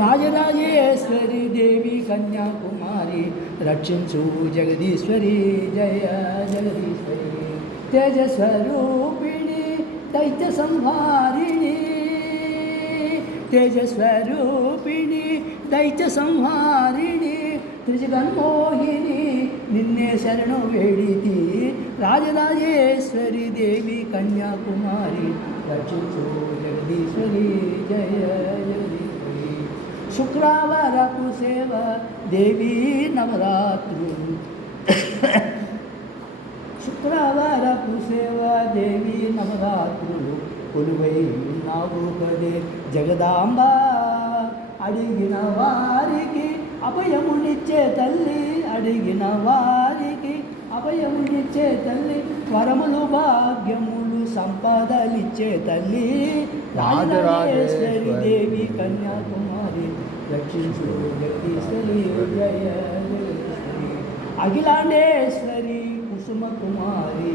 రాజరాజేశ్వరి దేవి కన్యాకుమారి రక్షించు జగదీశ్వరి జయ జగదీశ్వరి తేజస్వరూపిణి దైత్య సంహారిణి తేజస్వరూపిణి దైత్య సంహారిణి త్రిజగన్మోహిని నిన్నే శరణు వేడితి రాజరాజేశ్వరి దేవి కన్యాకుమారి రక్షించు జగదీశ్వరి జయ జగదీశ్వరి శుక్రవారపు సేవ దేవి నవరాత్రులు శుక్రవారపు సేవ దేవి నవరాత్రులు కొలువై ఉన్నావు కదే జగదాంబ అడిగిన వారికి అభయమునిచ్చే తల్లి అడిగిన వారికి అభయమునిచ్చే తల్లి వరములు భాగ్యములు సంపదలిచ్చే తల్లి రాజరాజేశ్వరి దేవి కన్యాకుమారి రక్షించు జగదీశ్వరి జయ జగదీశ్వరి అఖిలాండేశ్వరి కుసుమ కుమారి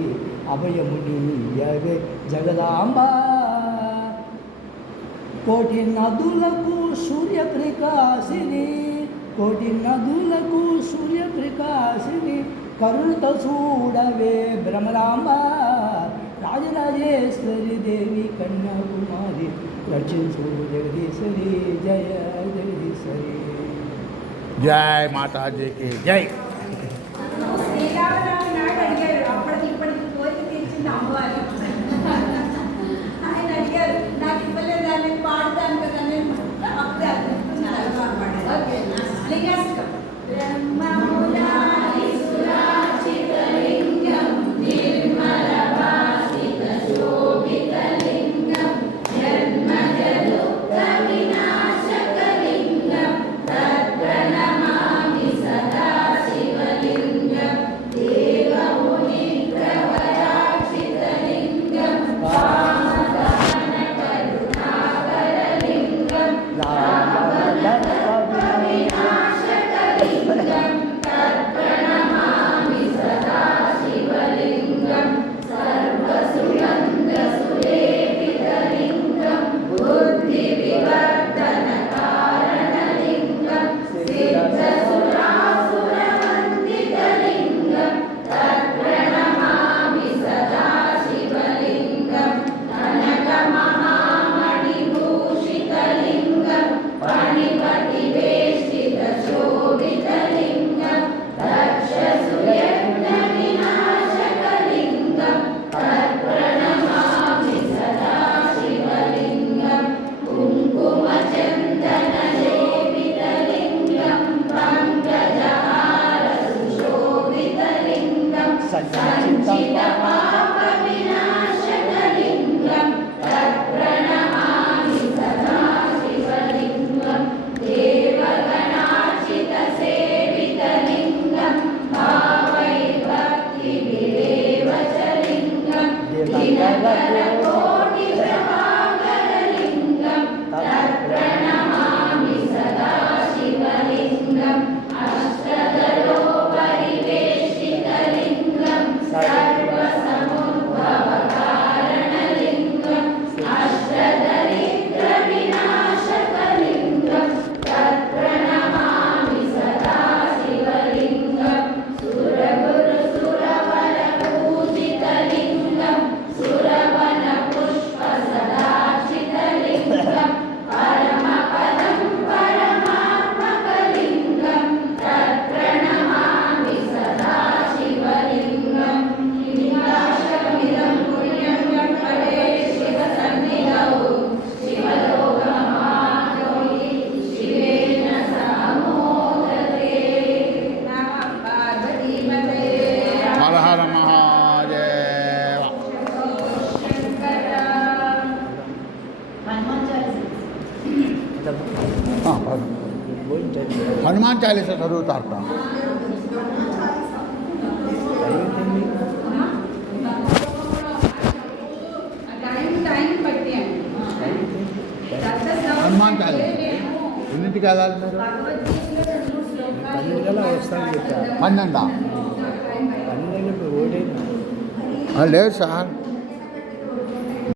అభయముని యవే జగదాంబ కోటి నదులకు సూర్యప్రకాశిని కోటి నదులకు సూర్యప్రకాశిని కరుణతో చూడవే భ్రమరాంబ రాజరాజేశ్వరి దేవి కన్యాకుమారి రక్షించు జగదీశ్వరి జయ జగదీశ్వరి జై మాతాజీకి జై. ఆయన అడిగారు నాకు ఇవ్వలేదు అని పాడతాను కదా నేను అప్పుడే हनुमान चालीसा చదువుతారట. హనుమాన్ చాలీసా ఎన్నింటికి వెళ్ళాలి మీరు? 12 లేదు సార్.